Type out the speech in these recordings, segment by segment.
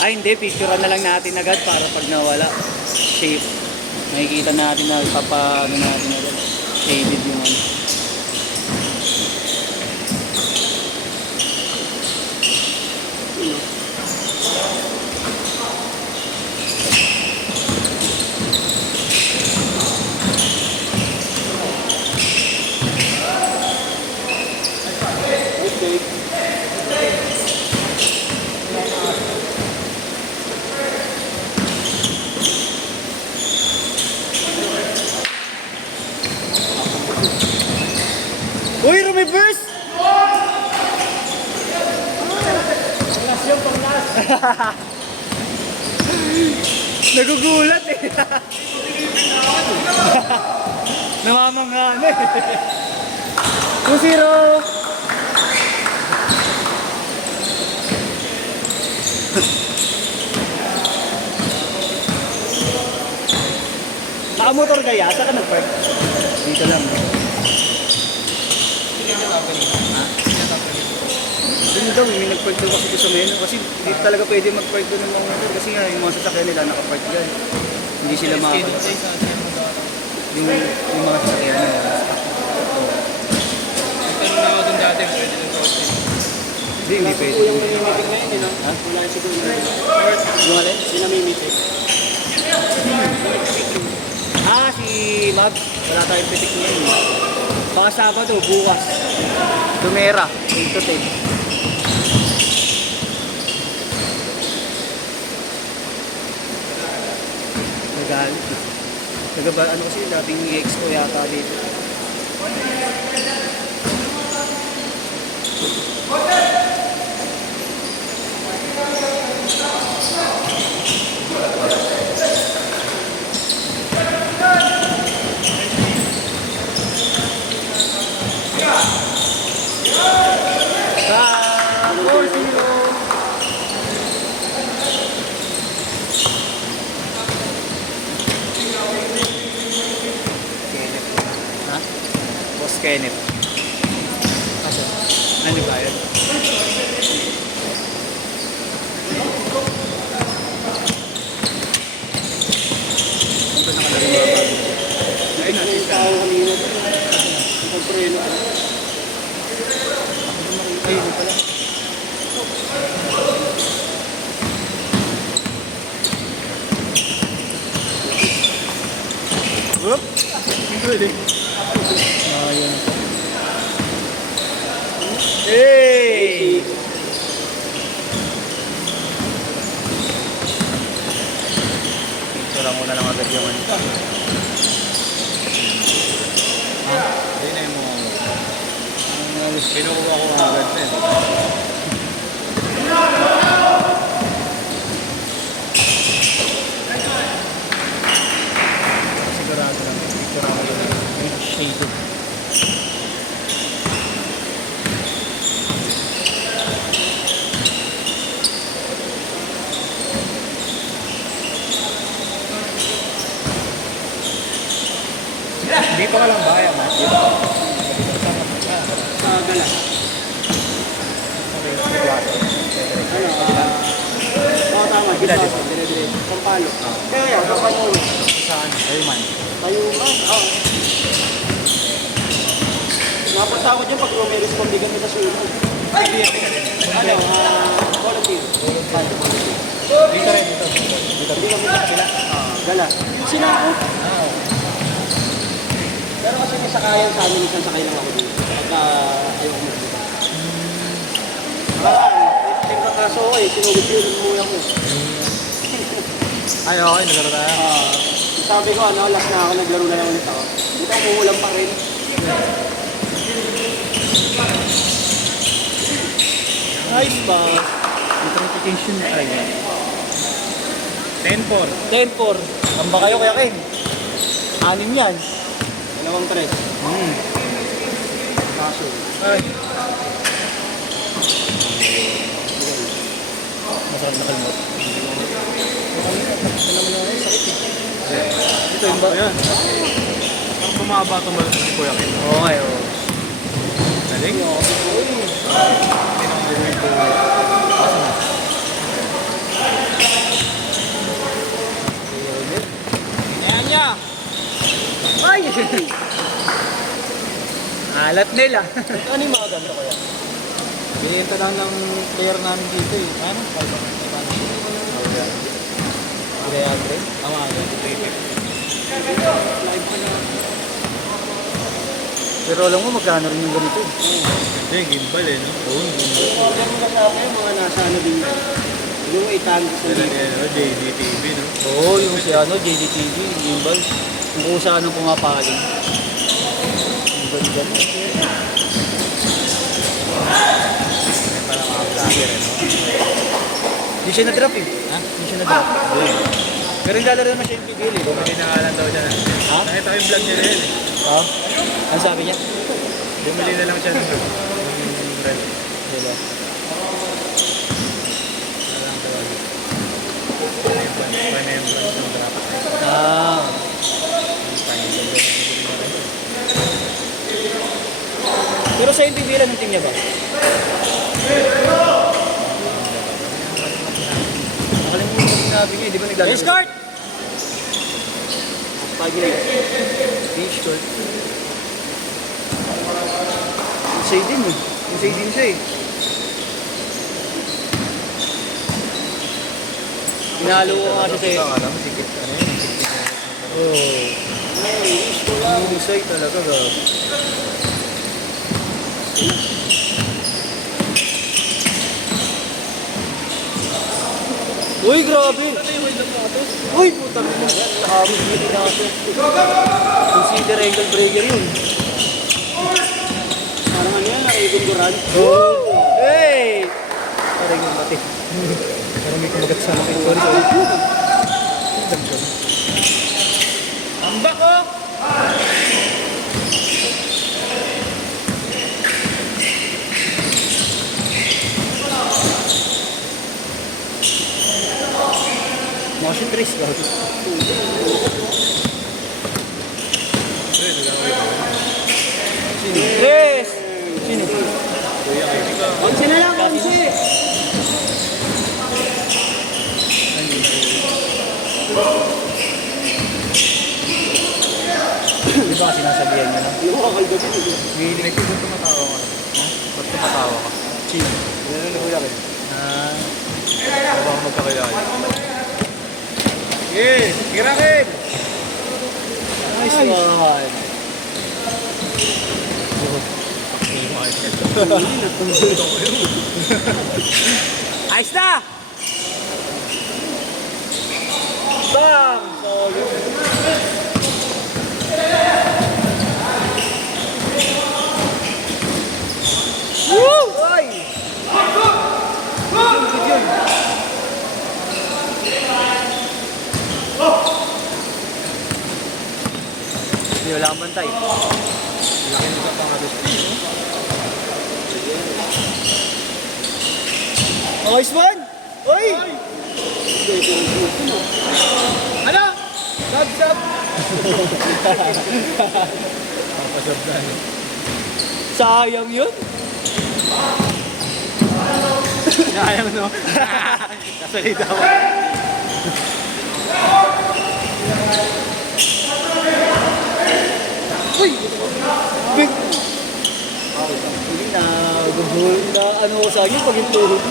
Ay hindi, picturean na lang natin agad para pag nawala. Shape. Makikita natin na ano natin agad. Shaded yung ano. Uy, reverse! Panglas yung panglas! Nagugulat eh! Namamanghan eh! 2-0! Nakamotor ka yata ka nag-park? Dito lang. Doon daw, may nag-park daw kasi sa menu. Kasi hindi talaga pwede mag-park doon ng mga motor. Kasi nga yung mga sasakyan nila naka-park dyan. Hindi sila makakapag. Yung mga sasakyan nila. Pero na ako doon dati, pwede doon sa hotel. Hindi pwede. Yung namimitik na yun, ha? Wala yung siguro na yun. Yung alin? Yung namimitik. Ah, si Mag. Wala tayong pitik ngayon. Baka Sabado, bukas. Tumera, 8 to 10. Nagalit. Ano kasi, dating expo yata dito. Kenneth. Kaso? Ano ba yun? Ito nakalagay mga bago. Ayun na, Yung tao kanina. Yung preno. ayun pala. Whoop! Really? Ayun. Hey! Picture mo na lang agad yung ano. Hindi na yung mga kinukuha ko agad na eh. Sigurado lang. Picture ako yung shaded. Dito ka lang ba yan, ha? Dito. Gala. Oo, tama. Gila, di ba? Dire-dire. Pampalo. Kaya yan, pampalo. Saan? Kayo man. Tayuman. Oo. Napunta ako dyan pag Romero's pambigan sa sunog. Ano? Volunteer. Volunteer. Dito rin, dito. Dito. Hindi kami nakapila. Gala. Sila ako. Pero kasi may sakayan sa amin, isang sakay lang ako dito. Pagka ayaw ko magdito. May kakaso ko eh, sinugod yun ng mula ko. Ay, okay, naglaro tayo. Sabi ko, last na ako, naglaro na lang ulit ako. Dito ako umuulan pa rin. Nice ba? Notification na tayo. 10-4. 10-4. Tamba kayo kaya Ken? 6 yan. 2-3. Kaso. Ay. Masarap na kalmot. Ito yung ba? Ayan. Ang bumaba ito mo si Kuya Ken. Okay, oo. Galing. Pinakagawin ko. Alat nila. Ano yung mga ganda kaya? Binenta lang ng player namin dito eh. Ano? 500. Greyagre? Tama, 350. Pero alam mo, magkano rin yung ganito. Hindi, gimbal eh, no? Oo, gimbal. Mga ganun kasama yung mga nasa ano din. Yung 800 Sila ni ano, JDTV, no? Oo, yung si ano, JDTV, gimbal. Kung kung saan ang pumapaling. Ang ganda. May parang mga vlogger, eh, no? Hindi siya na-drop eh. Ha? Hindi siya na-drop. Pero yung lalaro naman siya yung PBL eh. Bumili na nga lang daw siya na. Ha? Nakita ko yung vlog niya rin eh. Ha? Ano sabi niya? Bumili na lang siya ng rent. Diba? Walang tawag. Remembrance ng dapat. Ah. Pero sa yung PBL, anong team niya ba? Nakalimutan ko sinabi niya, di ba naglalaro? Escort! Pag-ilig. Beach court. Insay din eh. Insay din siya eh. Pinalo ko nga siya sa Ito, alam, sikit ano yun. Oh. Insay talaga gab. Uy, grabe! Uy, putang ina. Nakabot din natin. Consider ankle breaker yun. Parang ano yan, nakaiguguran. Oh! Hey! Parang yung mati. Parang may kumagat sa akin. Sorry, sorry. Ang bako! Motion trace ba? Tres! Sino? Onse na lang, onse! Di ba sinasabihan niya na? Yung kakalgabi. May ba't tumatawa ka? Ha? Ba't tumatawa ka? Sino? Ano na kuya kayo? Ah, Ano ba magkakilala? Sige! Kirakin! nice one! Ayos na! Bang! Woo! Oy! Good yun. Hindi, wala kang bantay. Nice one! Oy! Ano? Sab-sab! Papasab na. Sayang yun. Sayang no? Kasalita ko. Uy! Big! Hindi na, gugul na ano ko sa akin pag yung tuhod.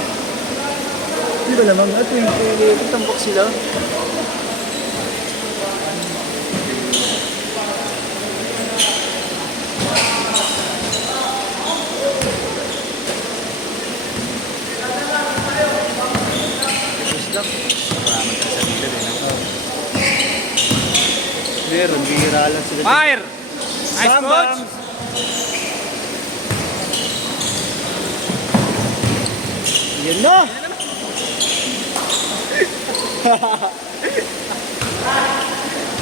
Hindi ba naman nga tuwing tambak sila? Tapos lang. Salamat ka sa gilid eh. No? Meron, bihira lang sila. Fire! Nice Bam, coach! bam. Yan na!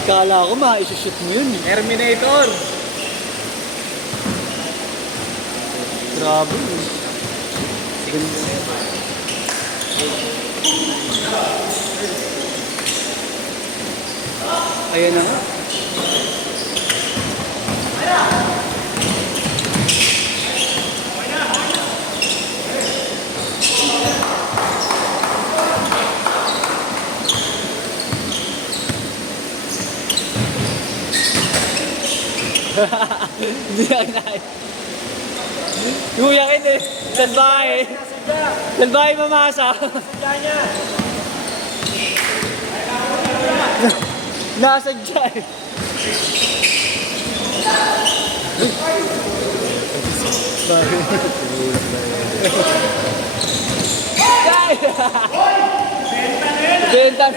Kala ko ma-shoot mo yun. Terminator! Grabe. Ayan na nga. Hindi na kinain. Kuya kin eh. Salbahe. Salbahe mamasa. Sadya niya. Nasadya eh. Benta.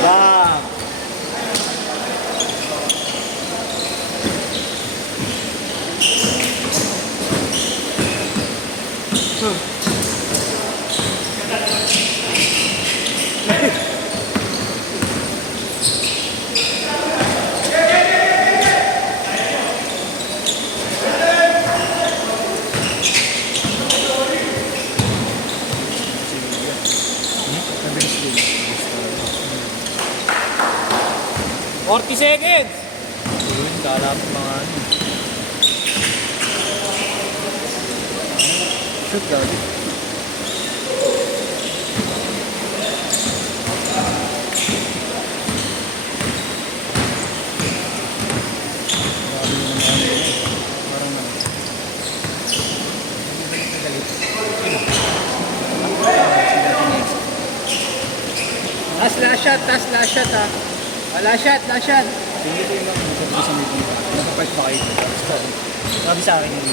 Bang. Mabilis din. 40 seconds. Yun, kala mo mga ano. Shoot gabi. Parang ano. Last shot ha. Last shot. Hindi ko yung sabi ko sa meeting. Nakapark pa kayo. Sabi sa akin yun.